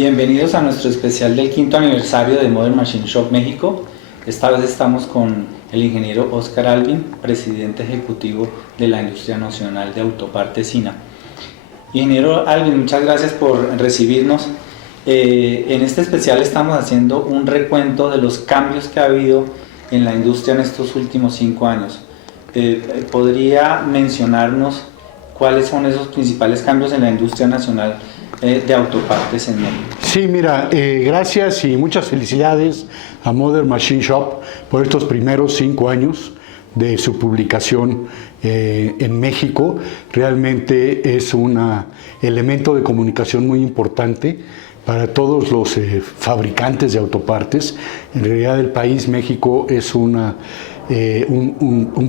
Bienvenidos a nuestro especial del 5º aniversario de Modern Machine Shop México. Esta vez estamos con el ingeniero Oscar Alvin, presidente ejecutivo de la Industria Nacional de Autopartes SINA. Ingeniero Alvin, muchas gracias por recibirnos. En este especial estamos haciendo un recuento de los cambios que ha habido en la industria en estos últimos 5 años. ¿Podría mencionarnos cuáles son esos principales cambios en la industria nacional de autopartes en México? Sí, mira, gracias y muchas felicidades a Modern Machine Shop por estos primeros 5 años de su publicación en México. Realmente es un elemento de comunicación muy importante para todos los fabricantes de autopartes. En realidad el país México es un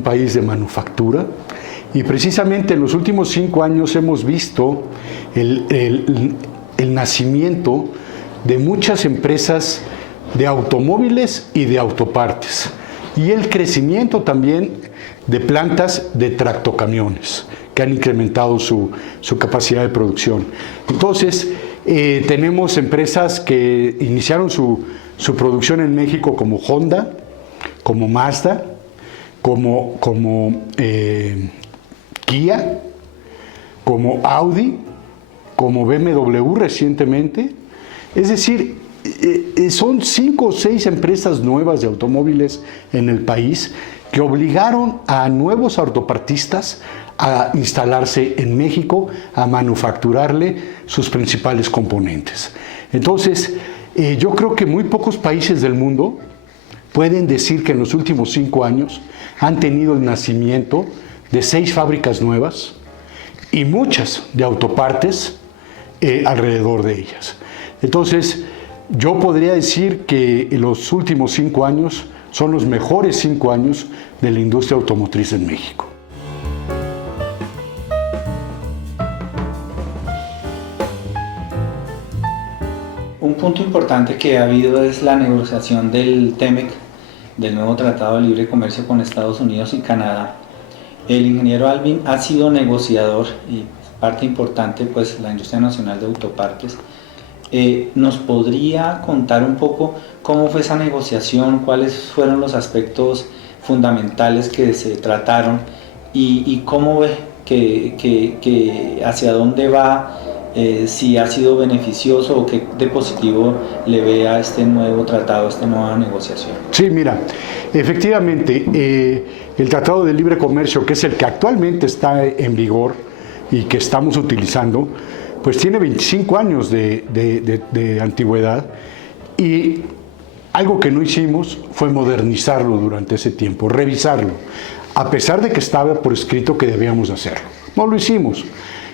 país de manufactura. Y precisamente en los últimos 5 años hemos visto el nacimiento de muchas empresas de automóviles y de autopartes. Y el crecimiento también de plantas de tractocamiones, que han incrementado su capacidad de producción. Entonces, tenemos empresas que iniciaron su producción en México como Honda, como Mazda, como Kia, como Audi, como BMW recientemente. Es decir, son 5 o 6 empresas nuevas de automóviles en el país que obligaron a nuevos autopartistas a instalarse en México, a manufacturarle sus principales componentes. Entonces, yo creo que muy pocos países del mundo pueden decir que en los últimos 5 años han tenido el nacimiento de 6 fábricas nuevas y muchas de autopartes alrededor de ellas. Entonces, yo podría decir que los últimos 5 años son los mejores 5 años de la industria automotriz en México. Un punto importante que ha habido es la negociación del TEMEC, del nuevo Tratado de Libre Comercio con Estados Unidos y Canadá. El ingeniero Alvin ha sido negociador y parte importante, pues, la industria nacional de autopartes. ¿Nos podría contar un poco cómo fue esa negociación, cuáles fueron los aspectos fundamentales que se trataron y cómo ve que hacia dónde va, si ha sido beneficioso o qué de positivo le ve a este nuevo tratado, a esta nueva negociación? Sí, mira, efectivamente, el Tratado de Libre Comercio, que es el que actualmente está en vigor y que estamos utilizando, pues tiene 25 años de antigüedad, y algo que no hicimos fue modernizarlo durante ese tiempo, revisarlo, a pesar de que estaba por escrito que debíamos hacerlo. No lo hicimos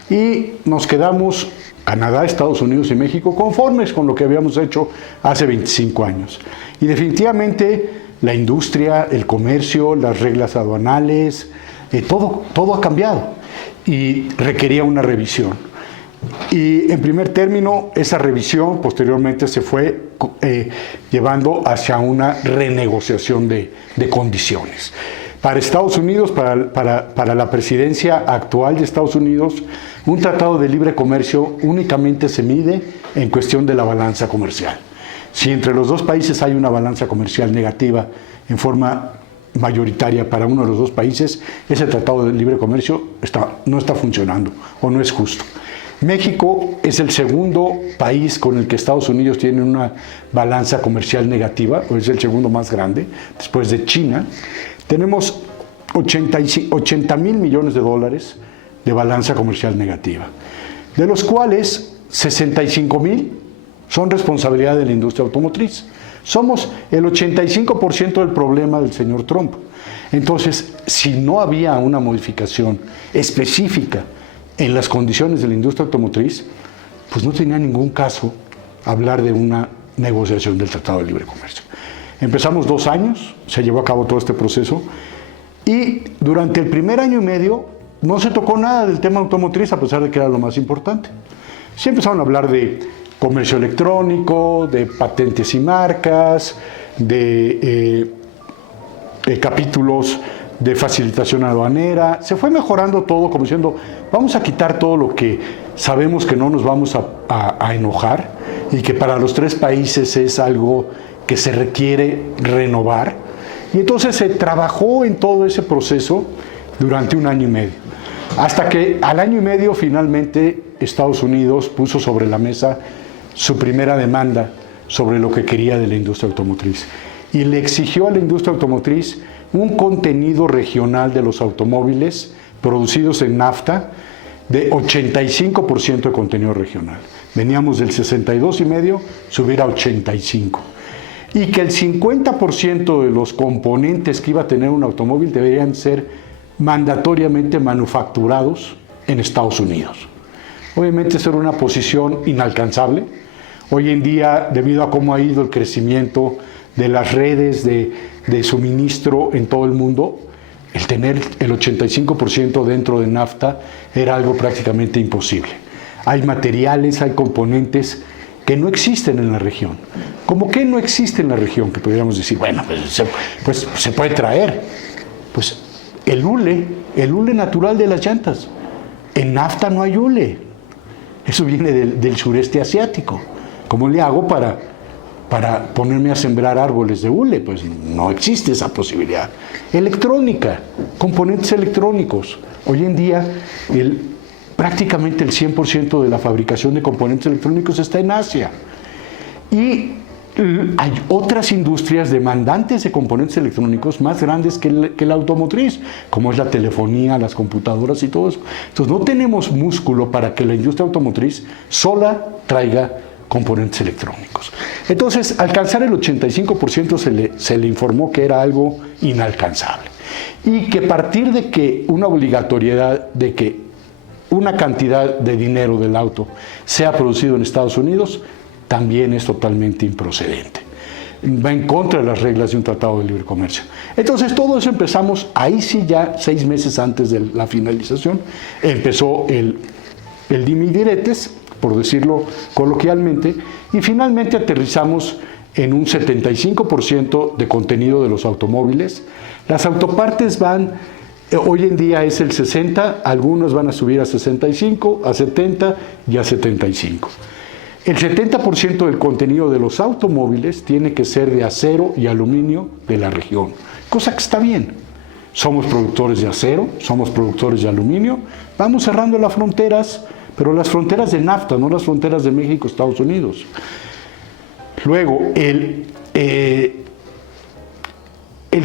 y nos quedamos, Canadá, Estados Unidos y México, conformes con lo que habíamos hecho hace 25 años. Y definitivamente la industria, el comercio, las reglas aduanales, todo ha cambiado y requería una revisión. Y en primer término, esa revisión posteriormente se fue llevando hacia una renegociación de condiciones. Para Estados Unidos, para la presidencia actual de Estados Unidos, un tratado de libre comercio únicamente se mide en cuestión de la balanza comercial. Si entre los dos países hay una balanza comercial negativa en forma mayoritaria para uno de los dos países, ese tratado de libre comercio no está funcionando o no es justo. México es el segundo país con el que Estados Unidos tiene una balanza comercial negativa, o es el segundo más grande, después de China. Tenemos 80 mil millones de dólares de balanza comercial negativa, de los cuales 65 mil son responsabilidad de la industria automotriz. Somos el 85% del problema del señor Trump. Entonces, si no había una modificación específica en las condiciones de la industria automotriz, pues no tenía ningún caso hablar de una negociación del Tratado de Libre Comercio. Empezamos 2 años, se llevó a cabo todo este proceso, y durante el primer año y medio no se tocó nada del tema automotriz, a pesar de que era lo más importante. Sí empezaron a hablar de comercio electrónico, de patentes y marcas, de capítulos de facilitación aduanera. Se fue mejorando todo, como diciendo, vamos a quitar todo lo que sabemos que no nos vamos a enojar y que para los tres países es algo que se requiere renovar. Y entonces se trabajó en todo ese proceso durante 1 año y medio. Hasta que al año y medio finalmente Estados Unidos puso sobre la mesa su primera demanda sobre lo que quería de la industria automotriz. Y le exigió a la industria automotriz un contenido regional de los automóviles producidos en NAFTA de 85% de contenido regional. Veníamos del 62,5, subir a 85. Y que el 50% de los componentes que iba a tener un automóvil deberían ser mandatoriamente manufacturados en Estados Unidos. Obviamente esa era una posición inalcanzable. Hoy en día, debido a cómo ha ido el crecimiento de las redes de suministro en todo el mundo, el tener el 85% dentro de NAFTA era algo prácticamente imposible. Hay materiales, hay componentes que no existen en la región. ¿Cómo que no existe en la región? Que pudiéramos decir, bueno, pues se puede traer. Pues el hule natural de las llantas. En NAFTA no hay hule. Eso viene del sureste asiático. ¿Cómo le hago para ponerme a sembrar árboles de hule? Pues no existe esa posibilidad. Electrónica, componentes electrónicos. Hoy en día prácticamente el 100% de la fabricación de componentes electrónicos está en Asia. Y hay otras industrias demandantes de componentes electrónicos más grandes que la automotriz, como es la telefonía, las computadoras y todo eso. Entonces no tenemos músculo para que la industria automotriz sola traiga componentes electrónicos. Entonces, alcanzar el 85% se le informó que era algo inalcanzable. Y que a partir de que una obligatoriedad de que una cantidad de dinero del auto sea producido en Estados Unidos, también es totalmente improcedente. Va en contra de las reglas de un tratado de libre comercio. Entonces todo eso empezamos, ahí sí ya 6 meses antes de la finalización, empezó el dime y diretes, por decirlo coloquialmente, y finalmente aterrizamos en un 75% de contenido de los automóviles. Las autopartes van, hoy en día es el 60, algunos van a subir a 65, a 70 y a 75. El 70% del contenido de los automóviles tiene que ser de acero y aluminio de la región, cosa que está bien. Somos productores de acero, somos productores de aluminio, vamos cerrando las fronteras, pero las fronteras de NAFTA, no las fronteras de México, Estados Unidos. Luego, el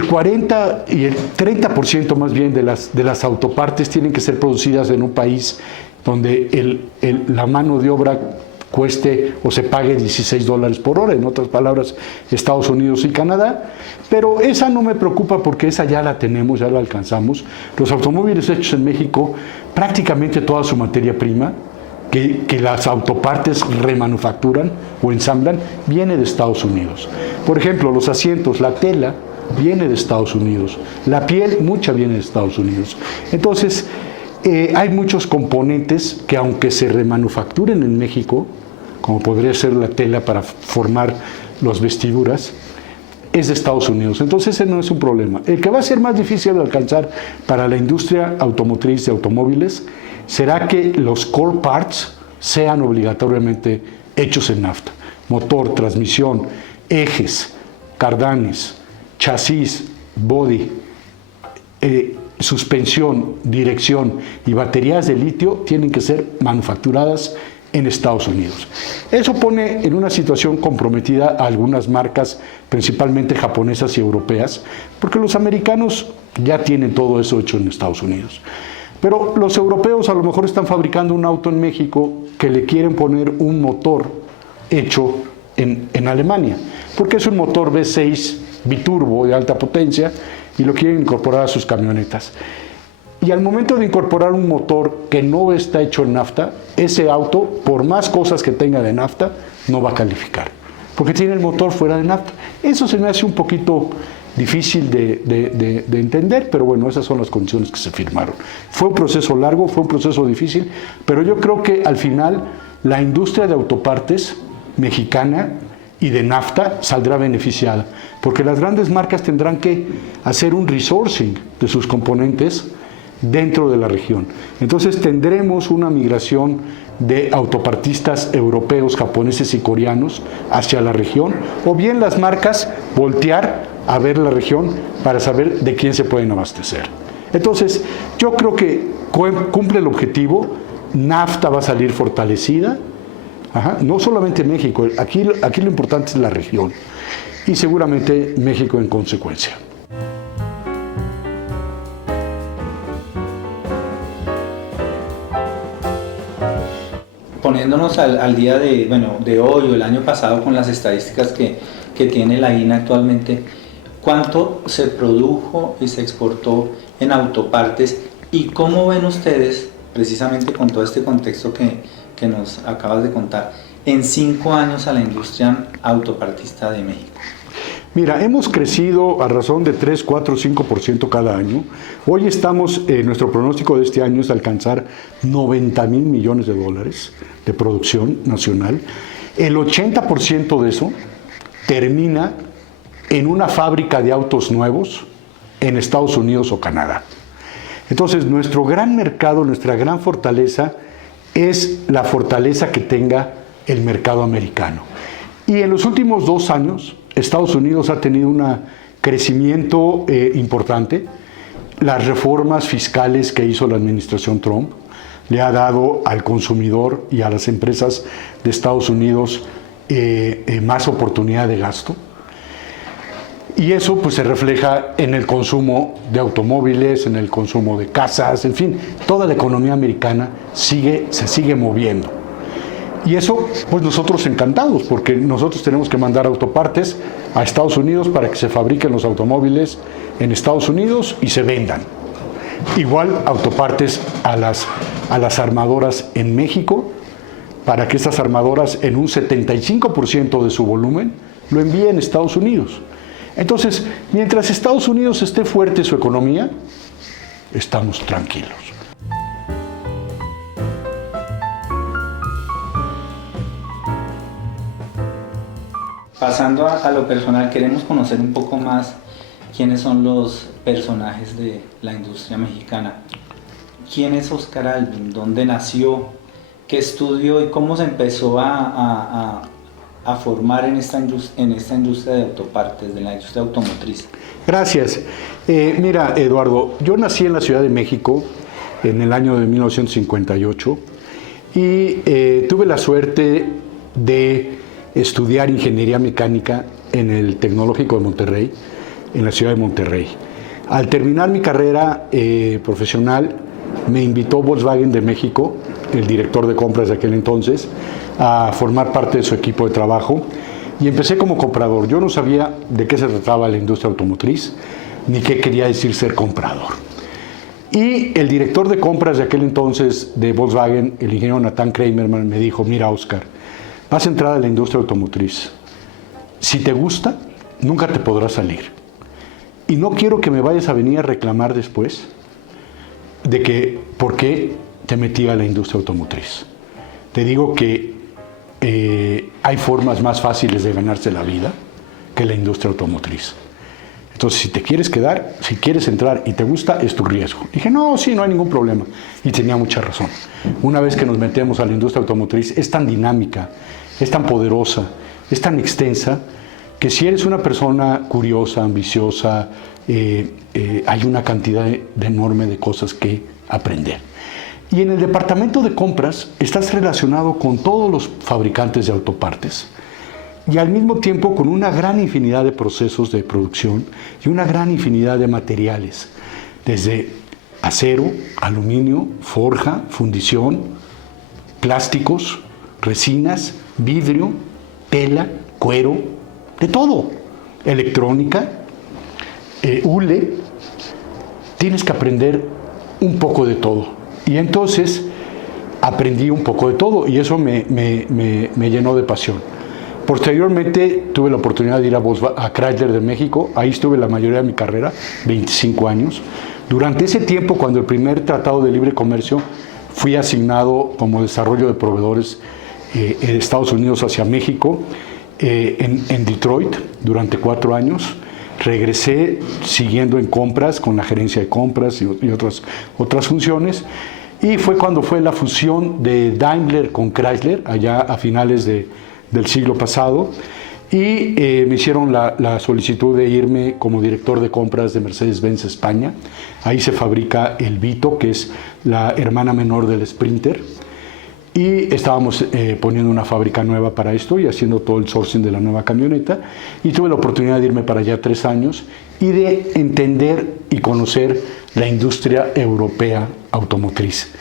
40 y el 30% más bien de las autopartes tienen que ser producidas en un país donde la mano de obra cueste o se pague $16 por hora, en otras palabras, Estados Unidos y Canadá, pero esa no me preocupa porque esa ya la tenemos, ya la alcanzamos. Los automóviles hechos en México, prácticamente toda su materia prima, que las autopartes remanufacturan o ensamblan, viene de Estados Unidos. Por ejemplo, los asientos, la tela, viene de Estados Unidos, la piel, mucha viene de Estados Unidos. Entonces, hay muchos componentes que aunque se remanufacturen en México, como podría ser la tela para formar las vestiduras, es de Estados Unidos. Entonces ese no es un problema. El que va a ser más difícil de alcanzar para la industria automotriz de automóviles será que los core parts sean obligatoriamente hechos en NAFTA. Motor, transmisión, ejes, cardanes, chasis, body, suspensión, dirección y baterías de litio tienen que ser manufacturadas en Estados Unidos. Eso pone en una situación comprometida a algunas marcas, principalmente japonesas y europeas, porque los americanos ya tienen todo eso hecho en Estados Unidos. Pero los europeos a lo mejor están fabricando un auto en México que le quieren poner un motor hecho en Alemania, porque es un motor V6 biturbo de alta potencia y lo quieren incorporar a sus camionetas. Y al momento de incorporar un motor que no está hecho en NAFTA, ese auto, por más cosas que tenga de NAFTA, no va a calificar, porque tiene el motor fuera de NAFTA. Eso se me hace un poquito difícil de entender, pero bueno, esas son las condiciones que se firmaron. Fue un proceso largo, fue un proceso difícil, pero yo creo que al final la industria de autopartes mexicana y de NAFTA saldrá beneficiada, porque las grandes marcas tendrán que hacer un resourcing de sus componentes dentro de la región. Entonces tendremos una migración de autopartistas europeos, japoneses y coreanos hacia la región, o bien las marcas voltear a ver la región para saber de quién se pueden abastecer. Entonces, yo creo que cumple el objetivo. NAFTA va a salir fortalecida. No solamente México, aquí lo importante es la región y seguramente México en consecuencia. Poniéndonos al día de hoy o el año pasado con las estadísticas que tiene la INA actualmente, ¿cuánto se produjo y se exportó en autopartes? ¿Y cómo ven ustedes, precisamente con todo este contexto que nos acabas de contar, en 5 años a la industria autopartista de México? Mira, hemos crecido a razón de 3, 4, 5% cada año. Hoy estamos, nuestro pronóstico de este año es alcanzar $90,000 millones de producción nacional. El 80% de eso termina en una fábrica de autos nuevos en Estados Unidos o Canadá. Entonces, nuestro gran mercado, nuestra gran fortaleza es la fortaleza que tenga el mercado americano. Y en los últimos 2 años, Estados Unidos ha tenido un crecimiento importante. Las reformas fiscales que hizo la administración Trump le ha dado al consumidor y a las empresas de Estados Unidos más oportunidad de gasto. Y eso pues se refleja en el consumo de automóviles, en el consumo de casas, en fin, toda la economía americana se sigue moviendo. Y eso, pues nosotros encantados, porque nosotros tenemos que mandar autopartes a Estados Unidos para que se fabriquen los automóviles en Estados Unidos y se vendan. Igual autopartes a las armadoras en México, para que estas armadoras en un 75% de su volumen lo envíen a Estados Unidos. Entonces, mientras Estados Unidos esté fuerte su economía, estamos tranquilos. Pasando a lo personal, queremos conocer un poco más quiénes son los personajes de la industria mexicana. ¿Quién es Óscar Alvin? ¿Dónde nació? ¿Qué estudió? ¿Y cómo se empezó a formar en esta industria de autopartes, de la industria automotriz? Gracias. Mira, Eduardo, yo nací en la Ciudad de México en el año de 1958 y tuve la suerte de estudiar ingeniería mecánica en el Tecnológico de Monterrey, en la ciudad de Monterrey. Al terminar mi carrera profesional, me invitó Volkswagen de México, el director de compras de aquel entonces, a formar parte de su equipo de trabajo y empecé como comprador. Yo no sabía de qué se trataba la industria automotriz, ni qué quería decir ser comprador. Y el director de compras de aquel entonces de Volkswagen, el ingeniero Nathan Kramerman, me dijo: mira, Óscar, vas a entrar a la industria automotriz. Si te gusta, nunca te podrás salir. Y no quiero que me vayas a venir a reclamar después de que por qué te metí a la industria automotriz. Te digo que hay formas más fáciles de ganarse la vida que la industria automotriz. Entonces, si te quieres quedar, si quieres entrar y te gusta, es tu riesgo. Dije, no, sí, no hay ningún problema. Y tenía mucha razón. Una vez que nos metemos a la industria automotriz, es tan dinámica, es tan poderosa, es tan extensa, que si eres una persona curiosa, ambiciosa, hay una cantidad enorme de cosas que aprender. Y en el departamento de compras estás relacionado con todos los fabricantes de autopartes y al mismo tiempo con una gran infinidad de procesos de producción y una gran infinidad de materiales, desde acero, aluminio, forja, fundición, plásticos, resinas, vidrio, tela, cuero, de todo, electrónica, hule. Tienes que aprender un poco de todo. Y entonces aprendí un poco de todo y eso me llenó de pasión. Posteriormente tuve la oportunidad de ir a Chrysler de México. Ahí estuve la mayoría de mi carrera, 25 años. Durante ese tiempo, cuando el primer tratado de libre comercio, fui asignado como desarrollo de proveedores de Estados Unidos hacia México. en Detroit durante 4 años. Regresé siguiendo en compras con la gerencia de compras y otras funciones. Y fue cuando fue la fusión de Daimler con Chrysler, allá a finales del siglo pasado. Y me hicieron la solicitud de irme como director de compras de Mercedes-Benz España. Ahí se fabrica el Vito, que es la hermana menor del Sprinter. Y estábamos poniendo una fábrica nueva para esto y haciendo todo el sourcing de la nueva camioneta. Y tuve la oportunidad de irme para allá 3 años y de entender y conocer la industria europea automotriz.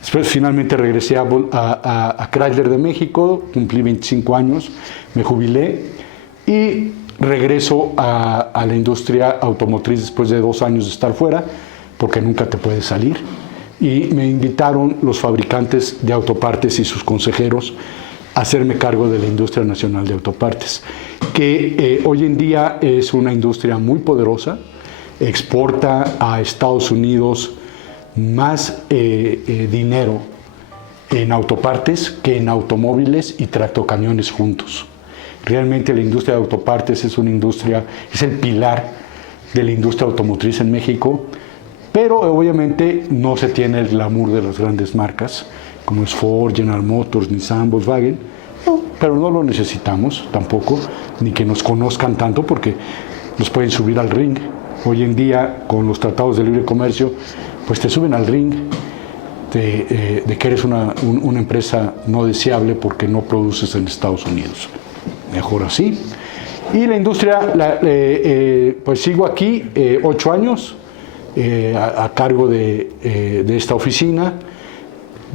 Después finalmente regresé a Chrysler de México, cumplí 25 años, me jubilé y regreso a la industria automotriz después de 2 años de estar fuera, porque nunca te puedes salir. Y me invitaron los fabricantes de autopartes y sus consejeros a hacerme cargo de la industria nacional de autopartes, que hoy en día es una industria muy poderosa, exporta a Estados Unidos más dinero en autopartes que en automóviles y tractocamiones juntos. Realmente la industria de autopartes es una industria, es el pilar de la industria automotriz en México, pero obviamente no se tiene el glamour de las grandes marcas, como es Ford, General Motors, Nissan, Volkswagen, pero no lo necesitamos tampoco, ni que nos conozcan tanto porque nos pueden subir al ring. Hoy en día, con los tratados de libre comercio, pues te suben al ring de que eres una empresa no deseable porque no produces en Estados Unidos. Mejor así. Y la industria, pues sigo aquí 8 años a cargo de esta oficina,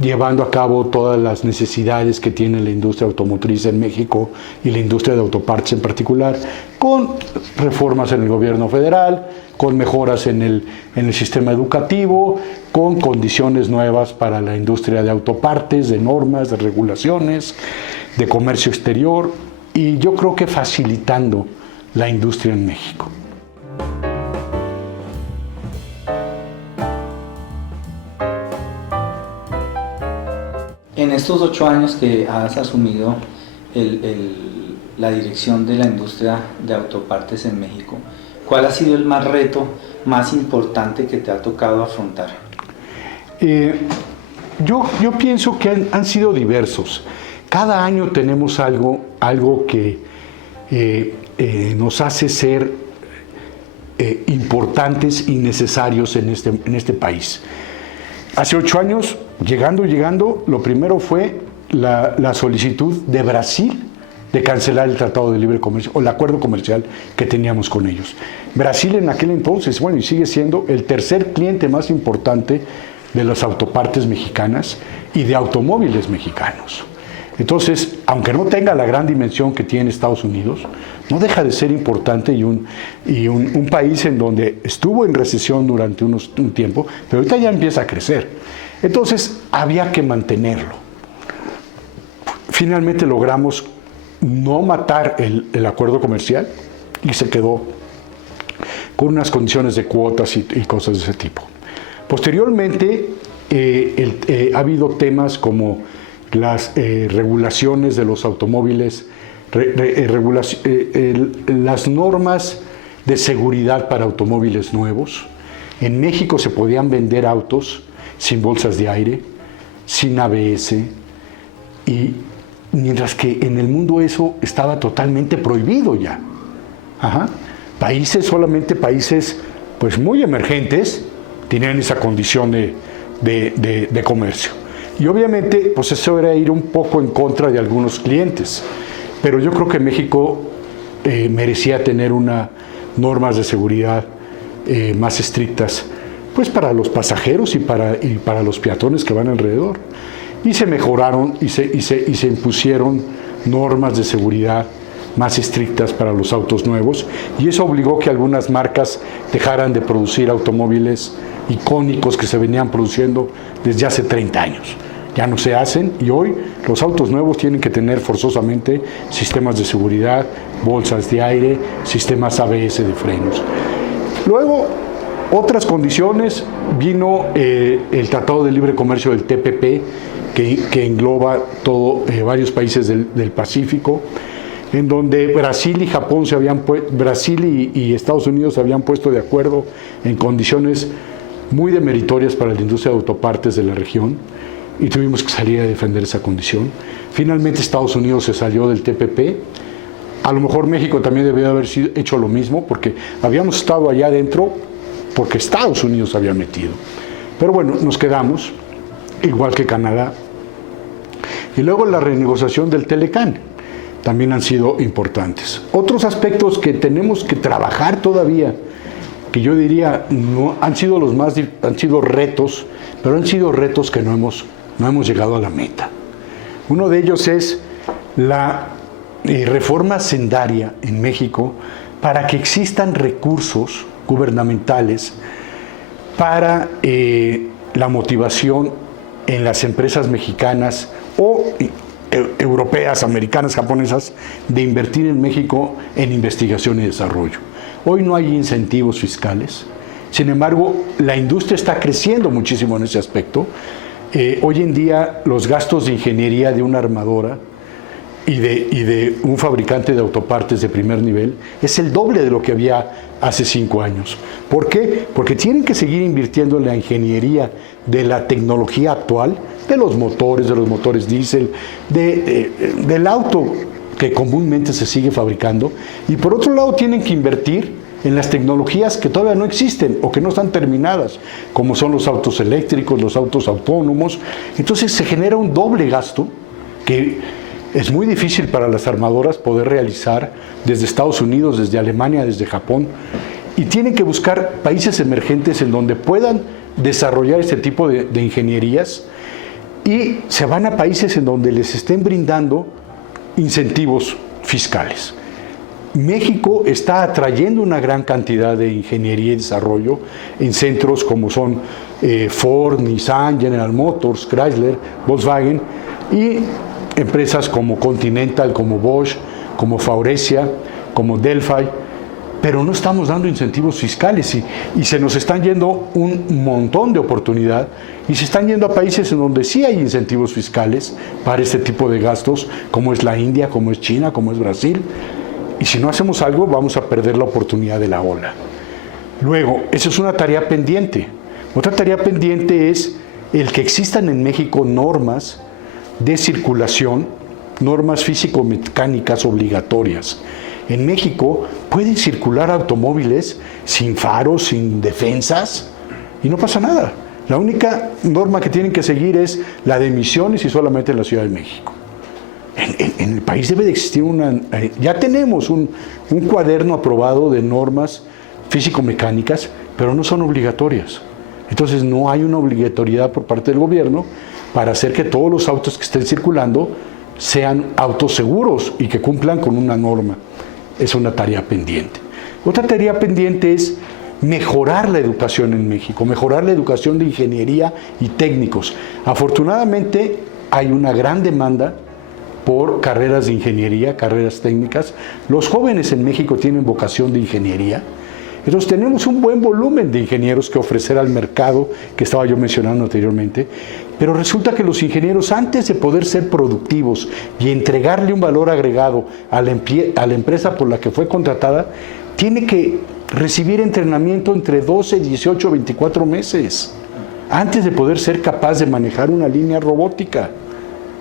llevando a cabo todas las necesidades que tiene la industria automotriz en México y la industria de autopartes en particular, con reformas en el gobierno federal, con mejoras en el sistema educativo, con condiciones nuevas para la industria de autopartes, de normas, de regulaciones, de comercio exterior, y yo creo que facilitando la industria en México. En estos 8 años que has asumido la dirección de la industria de autopartes en México, ¿cuál ha sido el reto más importante que te ha tocado afrontar? Yo pienso que han sido diversos. Cada año tenemos algo que nos hace ser importantes y necesarios en este país. Hace 8 años, llegando, lo primero fue la solicitud de Brasil de cancelar el Tratado de Libre Comercio o el acuerdo comercial que teníamos con ellos. Brasil en aquel entonces, bueno, y sigue siendo el tercer cliente más importante de las autopartes mexicanas y de automóviles mexicanos. Entonces, aunque no tenga la gran dimensión que tiene Estados Unidos, no deja de ser importante y un país en donde estuvo en recesión durante un tiempo, pero ahorita ya empieza a crecer. Entonces, había que mantenerlo. Finalmente logramos no matar el acuerdo comercial y se quedó con unas condiciones de cuotas y cosas de ese tipo. Posteriormente, ha habido temas como las regulaciones de los automóviles, las normas de seguridad para automóviles nuevos. En México se podían vender autos sin bolsas de aire, sin ABS, y mientras que en el mundo eso estaba totalmente prohibido ya. Solamente países pues muy emergentes tenían esa condición de comercio. Y obviamente, pues eso era ir un poco en contra de algunos clientes. Pero yo creo que México merecía tener normas de seguridad más estrictas, pues para los pasajeros y para los peatones que van alrededor. Y se mejoraron y se impusieron normas de seguridad más estrictas para los autos nuevos. Y eso obligó que algunas marcas dejaran de producir automóviles icónicos que se venían produciendo desde hace 30 años. Ya no se hacen y hoy los autos nuevos tienen que tener forzosamente sistemas de seguridad, bolsas de aire, sistemas ABS de frenos. Luego, otras condiciones, vino el Tratado de Libre Comercio del TPP, que engloba varios países del Pacífico, en donde Brasil y Japón Brasil y Estados Unidos se habían puesto de acuerdo en condiciones muy demeritorias para la industria de autopartes de la región, y tuvimos que salir a defender esa condición. Finalmente Estados Unidos se salió del TPP. A lo mejor México también debió haber hecho lo mismo, porque habíamos estado allá adentro porque Estados Unidos había metido. Pero bueno, nos quedamos, igual que Canadá. Y luego la renegociación del Telecán también han sido importantes. Otros aspectos que tenemos que trabajar todavía, que yo diría no han sido han sido retos, pero han sido retos que no hemos llegado a la meta. Uno de ellos es la reforma hacendaria en México, para que existan recursos gubernamentales para la motivación en las empresas mexicanas o europeas, americanas, japonesas, de invertir en México en investigación y desarrollo. Hoy no hay incentivos fiscales, sin embargo, la industria está creciendo muchísimo en ese aspecto. Hoy en día los gastos de ingeniería de una armadora y de un fabricante de autopartes de primer nivel es el doble de lo que había hace 5 años. ¿Por qué? Porque tienen que seguir invirtiendo en la ingeniería de la tecnología actual, de los motores diésel, del auto que comúnmente se sigue fabricando, y por otro lado tienen que invertir en las tecnologías que todavía no existen o que no están terminadas, como son los autos eléctricos, los autos autónomos. Entonces se genera un doble gasto que es muy difícil para las armadoras poder realizar desde Estados Unidos, desde Alemania, desde Japón, y tienen que buscar países emergentes en donde puedan desarrollar este tipo de ingenierías, y se van a países en donde les estén brindando incentivos fiscales. México está atrayendo una gran cantidad de ingeniería y desarrollo en centros como son Ford, Nissan, General Motors, Chrysler, Volkswagen, y empresas como Continental, como Bosch, como Faurecia, como Delphi, pero no estamos dando incentivos fiscales y se nos están yendo un montón de oportunidad, y se están yendo a países en donde sí hay incentivos fiscales para este tipo de gastos, como es la India, como es China, como es Brasil, y si no hacemos algo vamos a perder la oportunidad de la ola. Luego, eso es una tarea pendiente. Otra tarea pendiente es el que existan en México normas de circulación, normas físico-mecánicas obligatorias. En México pueden circular automóviles sin faros, sin defensas, y no pasa nada. La única norma que tienen que seguir es la de emisiones, y solamente en la Ciudad de México. En el país debe de existir ya tenemos un cuaderno aprobado de normas físico-mecánicas, pero no son obligatorias. Entonces no hay una obligatoriedad por parte del gobierno para hacer que todos los autos que estén circulando sean autos seguros y que cumplan con una norma. Es una tarea pendiente. Otra tarea pendiente es mejorar la educación en México, mejorar la educación de ingeniería y técnicos. Afortunadamente hay una gran demanda por carreras de ingeniería, carreras técnicas. Los jóvenes en México tienen vocación de ingeniería. Entonces tenemos un buen volumen de ingenieros que ofrecer al mercado, que estaba yo mencionando anteriormente, pero resulta que los ingenieros, antes de poder ser productivos y entregarle un valor agregado a la empresa por la que fue contratada, tiene que recibir entrenamiento entre 12, 18, 24 meses, antes de poder ser capaz de manejar una línea robótica.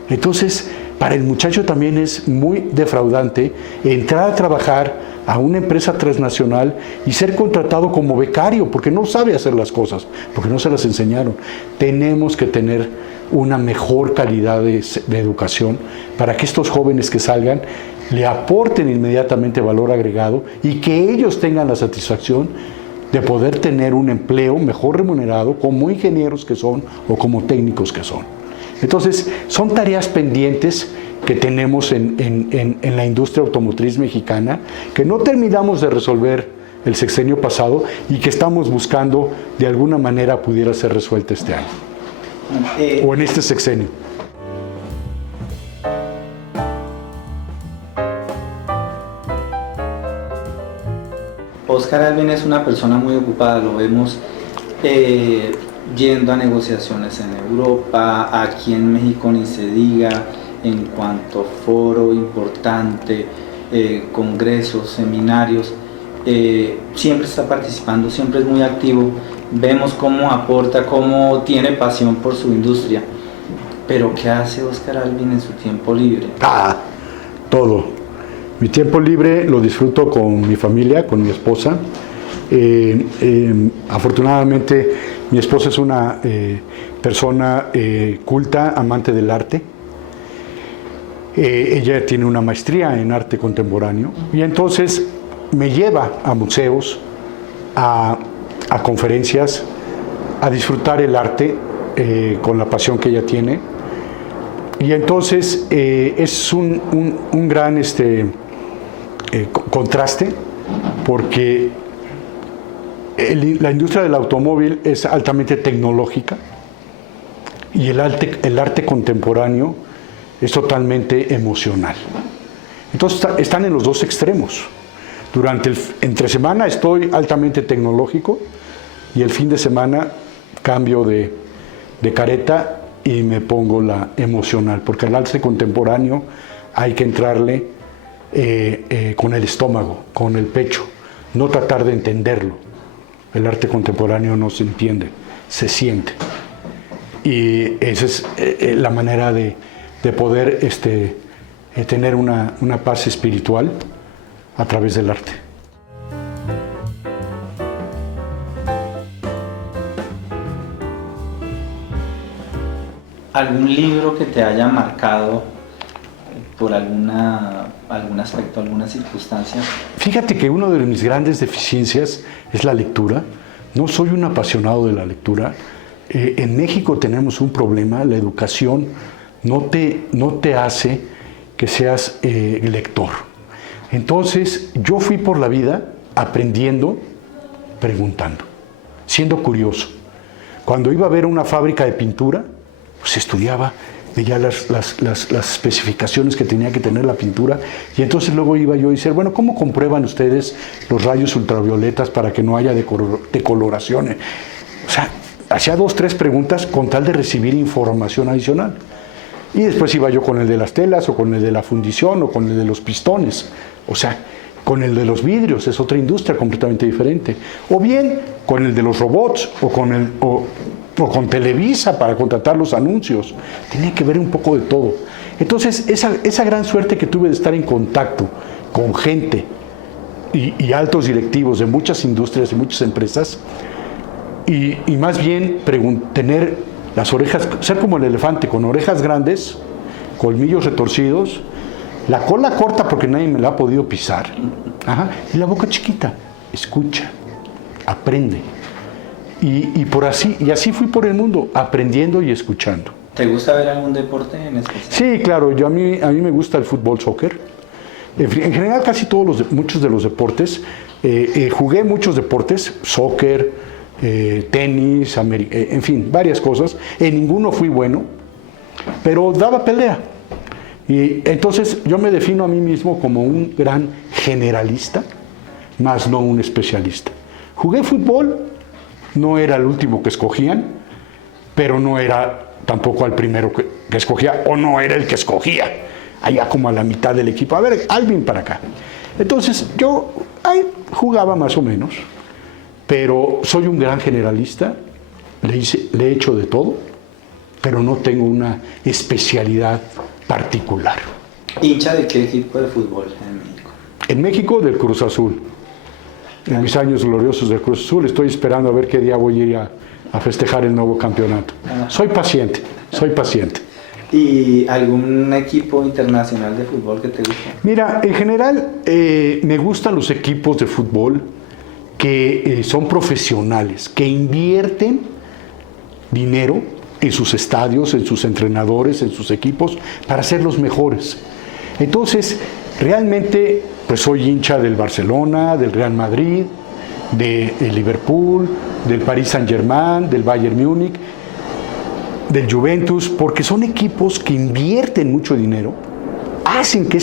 Entonces, para el muchacho también es muy defraudante entrar a trabajar a una empresa transnacional y ser contratado como becario, porque no sabe hacer las cosas, porque no se las enseñaron. Tenemos que tener una mejor calidad de educación para que estos jóvenes que salgan le aporten inmediatamente valor agregado y que ellos tengan la satisfacción de poder tener un empleo mejor remunerado como ingenieros que son o como técnicos que son. Entonces, son tareas pendientes que tenemos en la industria automotriz mexicana, que no terminamos de resolver el sexenio pasado y que estamos buscando de alguna manera pudiera ser resuelta este año o en este sexenio. Óscar Alvin es una persona muy ocupada, lo vemos yendo a negociaciones en Europa, aquí en México ni se diga, en cuanto foro importante, congresos, seminarios, siempre está participando, siempre es muy activo, vemos cómo aporta, cómo tiene pasión por su industria. Pero ¿qué hace Óscar Alvin en su tiempo libre? Todo. Mi tiempo libre lo disfruto con mi familia, con mi esposa. Afortunadamente mi esposa es una persona culta, amante del arte. Ella tiene una maestría en arte contemporáneo y entonces me lleva a museos, a conferencias, a disfrutar el arte con la pasión que ella tiene. Y entonces es un gran contraste, porque la industria del automóvil es altamente tecnológica y el arte contemporáneo es totalmente emocional. Entonces están en los dos extremos. Entre semana estoy altamente tecnológico y el fin de semana cambio de careta y me pongo la emocional, porque al arte contemporáneo hay que entrarle con el estómago, con el pecho, no tratar de entenderlo. El arte contemporáneo no se entiende, se siente. Y esa es la manera de poder tener una paz espiritual a través del arte. ¿Algún libro que te haya marcado por algún aspecto, alguna circunstancia? Fíjate que una de mis grandes deficiencias es la lectura. No soy un apasionado de la lectura. En México tenemos un problema, la educación no te hace que seas lector. Entonces yo fui por la vida aprendiendo, preguntando, siendo curioso. Cuando iba a ver una fábrica de pintura, pues estudiaba, veía las especificaciones que tenía que tener la pintura, y entonces luego iba yo a decir, bueno, ¿cómo comprueban ustedes los rayos ultravioletas para que no haya decoloraciones? O sea, hacía 2, 3 preguntas con tal de recibir información adicional. Y después iba yo con el de las telas, o con el de la fundición, o con el de los pistones. O sea, con el de los vidrios, es otra industria completamente diferente. O bien con el de los robots, o con Televisa para contratar los anuncios. Tenía que ver un poco de todo. Entonces, esa gran suerte que tuve de estar en contacto con gente y altos directivos de muchas industrias, de muchas empresas, y más bien tener las orejas, ser como el elefante, con orejas grandes, colmillos retorcidos, la cola corta porque nadie me la ha podido pisar, y la boca chiquita. Escucha, aprende. Y así fui por el mundo, aprendiendo y escuchando. ¿Te gusta ver algún deporte en especial? Sí, claro, a mí me gusta el fútbol, soccer. En general muchos de los deportes. Jugué muchos deportes, soccer, tenis, en fin, varias cosas. En ninguno fui bueno, pero daba pelea. Y entonces yo me defino a mí mismo como un gran generalista, más no un especialista. Jugué fútbol, no era el último que escogían, pero no era tampoco al primero que escogía, o no era el que escogía, allá como a la mitad del equipo. A ver, Alvin para acá. Entonces yo jugaba más o menos, pero soy un gran generalista, le he hecho de todo, pero no tengo una especialidad particular. ¿Hincha de qué equipo de fútbol en México? En México, del Cruz Azul. En mis años gloriosos del Cruz Azul, estoy esperando a ver qué día voy a ir a festejar el nuevo campeonato. Soy paciente. ¿Y algún equipo internacional de fútbol que te guste? Mira, en general me gustan los equipos de fútbol que son profesionales, que invierten dinero en sus estadios, en sus entrenadores, en sus equipos, para ser los mejores. Entonces, realmente, pues soy hincha del Barcelona, del Real Madrid, del Liverpool, del Paris Saint-Germain, del Bayern Múnich, del Juventus, porque son equipos que invierten mucho dinero, hacen que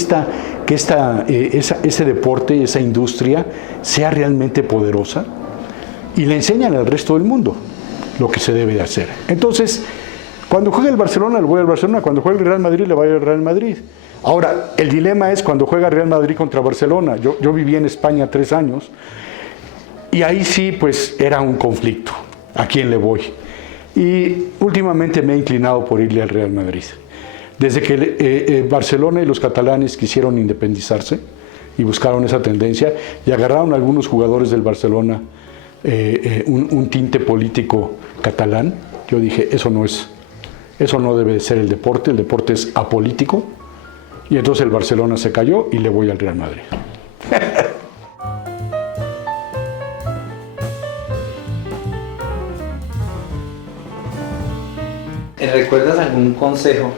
ese deporte, esa industria, sea realmente poderosa, y le enseñan al resto del mundo lo que se debe de hacer. Entonces, Cuando juega el Barcelona, le voy al Barcelona. Cuando juega el Real Madrid, le voy al Real Madrid. Ahora, el dilema es cuando juega Real Madrid contra Barcelona. Yo viví en España 3 años y ahí sí, pues, era un conflicto. ¿A quién le voy? Y últimamente me he inclinado por irle al Real Madrid. Desde que Barcelona y los catalanes quisieron independizarse y buscaron esa tendencia y agarraron a algunos jugadores del Barcelona un tinte político catalán, yo dije, eso no debe de ser el deporte es apolítico. Y entonces el Barcelona se cayó y le voy al Real Madrid. ¿Recuerdas algún consejo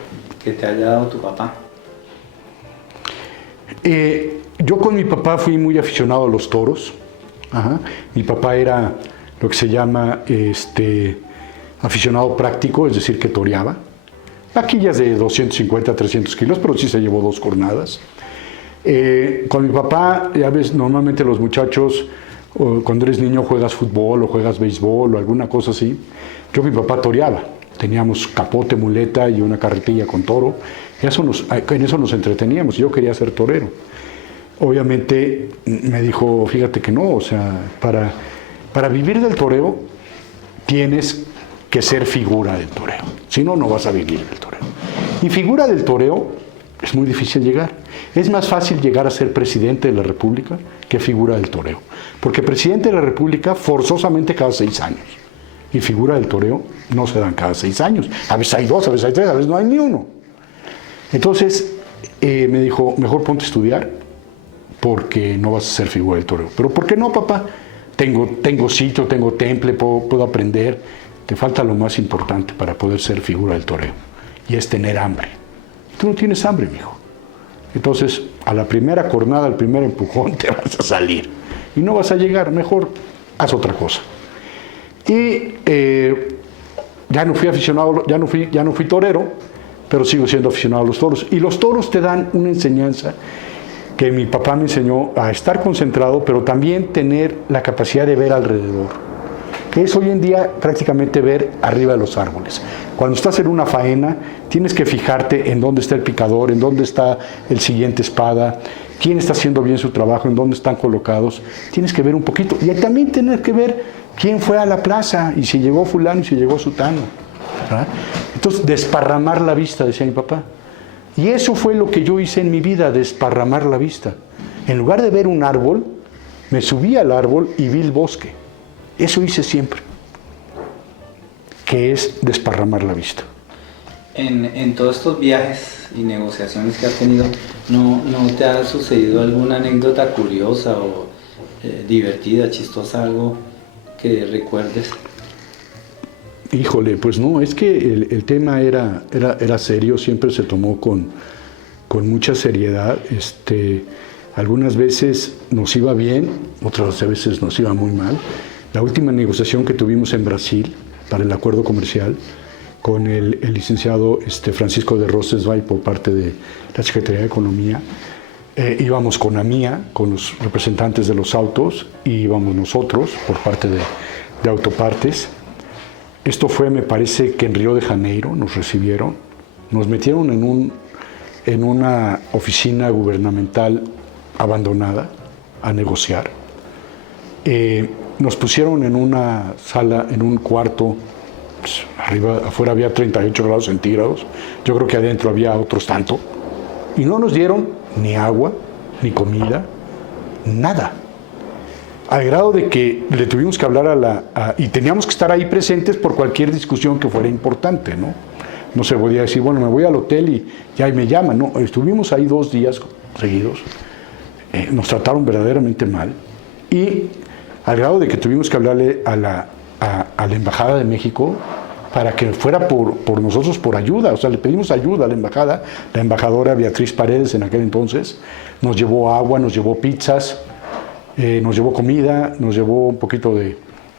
que te haya dado tu papá? Yo con mi papá fui muy aficionado a los toros. Ajá. Mi papá era lo que se llama aficionado práctico, es decir, que toreaba. Vaquillas de 250 a 300 kilos, pero sí se llevó 2 jornadas. Con mi papá, ya ves, normalmente los muchachos, cuando eres niño juegas fútbol o juegas béisbol o alguna cosa así. Mi papá toreaba. Teníamos capote, muleta y una carretilla con toro. En eso nos entreteníamos. Yo quería ser torero. Obviamente me dijo, fíjate que no, o sea, para vivir del toreo tienes que ser figura del toreo. Si no, no vas a vivir del toreo. Y figura del toreo es muy difícil llegar. Es más fácil llegar a ser presidente de la República que figura del toreo. Porque presidente de la República forzosamente cada 6 años. Y figura del toreo no se dan cada 6 años. A veces hay 2, a veces hay 3, a veces no hay ni uno. Entonces me dijo, mejor ponte a estudiar porque no vas a ser figura del toreo. Pero ¿por qué no, papá? Tengo sitio, tengo temple, puedo aprender. Te falta lo más importante para poder ser figura del toreo. Y es tener hambre. Tú no tienes hambre, mijo. Entonces, a la primera cornada, al primer empujón, te vas a salir. Y no vas a llegar, mejor haz otra cosa. Y ya no fui aficionado, ya no fui torero, pero sigo siendo aficionado a los toros. Y los toros te dan una enseñanza que mi papá me enseñó a estar concentrado, pero también tener la capacidad de ver alrededor. Que es hoy en día prácticamente ver arriba de los árboles. Cuando estás en una faena, tienes que fijarte en dónde está el picador, en dónde está el siguiente espada, quién está haciendo bien su trabajo, en dónde están colocados. Tienes que ver un poquito. Y también tener que ver quién fue a la plaza y si llegó fulano y si llegó sutano. ¿Verdad? Entonces, desparramar la vista, decía mi papá. Y eso fue lo que yo hice en mi vida, desparramar la vista. En lugar de ver un árbol, me subí al árbol y vi el bosque. Eso hice siempre, que es desparramar la vista. En todos estos viajes y negociaciones que has tenido, ¿no te ha sucedido alguna anécdota curiosa o divertida, chistosa, algo que recuerdes? Híjole, pues no, es que el tema era serio, siempre se tomó con mucha seriedad. Algunas veces nos iba bien, otras veces nos iba muy mal. La última negociación que tuvimos en Brasil para el acuerdo comercial con el licenciado Francisco de Rosesvay por parte de la Secretaría de Economía, íbamos con AMIA, con los representantes de los autos, y íbamos nosotros por parte de Autopartes. Esto fue, me parece que en Río de Janeiro nos recibieron, nos metieron en una oficina gubernamental abandonada a negociar. Nos pusieron en una sala, en un cuarto, pues, afuera había 38 grados centígrados, yo creo que adentro había otros tanto, y no nos dieron ni agua, ni comida, nada. Al grado de que le tuvimos que hablar y teníamos que estar ahí presentes por cualquier discusión que fuera importante, ¿no? No se podía decir, bueno, me voy al hotel y ya me llaman, no, estuvimos ahí 2 días seguidos, nos trataron verdaderamente mal, y al grado de que tuvimos que hablarle a la Embajada de México para que fuera por nosotros por ayuda. O sea, le pedimos ayuda a la embajada. La embajadora Beatriz Paredes en aquel entonces nos llevó agua, nos llevó pizzas, nos llevó comida, nos llevó un poquito de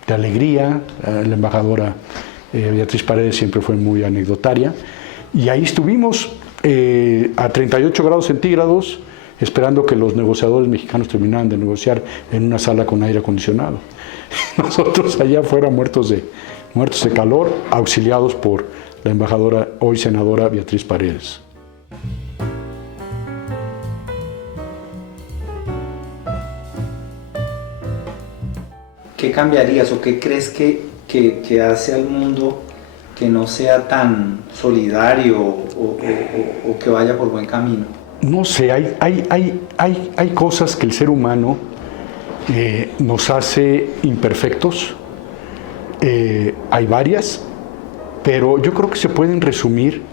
alegría. La embajadora Beatriz Paredes siempre fue muy anecdotaria. Y ahí estuvimos a 38 grados centígrados, esperando que los negociadores mexicanos terminaran de negociar en una sala con aire acondicionado. Nosotros allá afuera muertos de calor, auxiliados por la embajadora, hoy senadora Beatriz Paredes. ¿Qué cambiarías o qué crees que hace al mundo que no sea tan solidario o que vaya por buen camino? No sé, hay cosas que el ser humano nos hace imperfectos. Hay varias, pero yo creo que se pueden resumir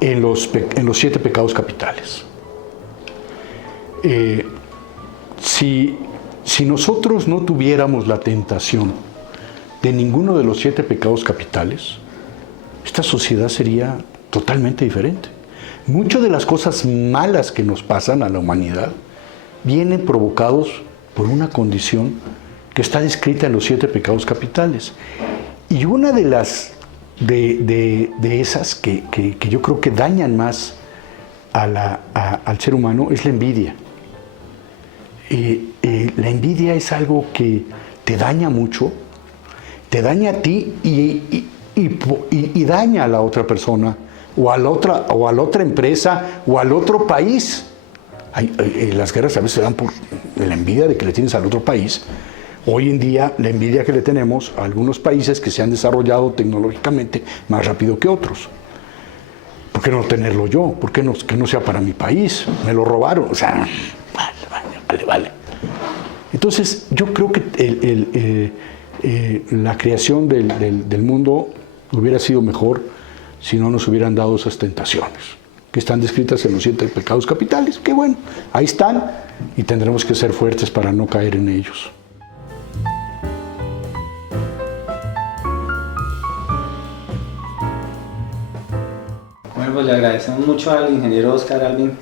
en los 7 pecados capitales. Si nosotros no tuviéramos la tentación de ninguno de los 7 pecados capitales, esta sociedad sería totalmente diferente. Muchas de las cosas malas que nos pasan a la humanidad vienen provocados por una condición que está descrita en los 7 pecados capitales. Y una de esas que yo creo que dañan más al ser humano es la envidia. La envidia es algo que te daña mucho, te daña a ti y daña a la otra persona, o a la otra empresa, o al otro país. Las guerras a veces se dan por la envidia de que le tienes al otro país. Hoy en día, la envidia que le tenemos a algunos países que se han desarrollado tecnológicamente más rápido que otros. ¿Por qué no tenerlo yo? ¿Por qué no, que no sea para mi país? Me lo robaron. O sea, vale. Entonces, yo creo que la creación del mundo hubiera sido mejor si no nos hubieran dado esas tentaciones que están descritas en los 7 pecados capitales, que bueno, ahí están y tendremos que ser fuertes para no caer en ellos. Bueno, pues le agradecemos mucho al ingeniero Oscar Alvin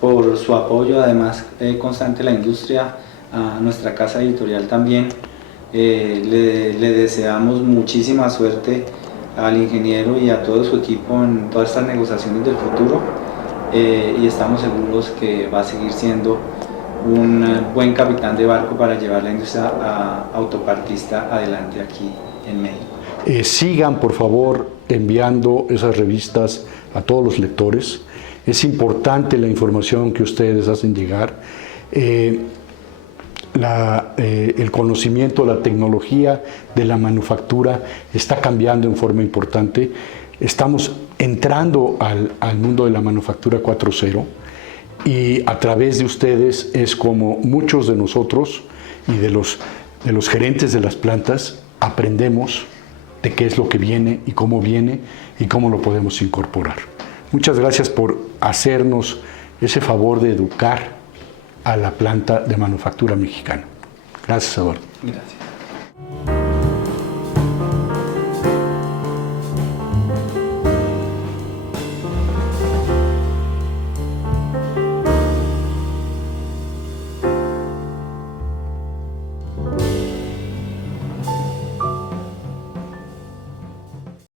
por su apoyo, además constante a la industria, a nuestra casa editorial también. Le deseamos muchísima suerte al ingeniero y a todo su equipo en todas estas negociaciones del futuro, y estamos seguros que va a seguir siendo un buen capitán de barco para llevar la industria autopartista adelante aquí en México. Sigan, por favor, enviando esas revistas a todos los lectores. Es importante la información que ustedes hacen llegar. El conocimiento, la tecnología de la manufactura está cambiando en forma importante. Estamos entrando al mundo de la manufactura 4.0 y a través de ustedes es como muchos de nosotros y de los gerentes de las plantas aprendemos de qué es lo que viene y cómo lo podemos incorporar. Muchas gracias por hacernos ese favor de educar a la planta de manufactura mexicana. Gracias, Eduardo. Gracias.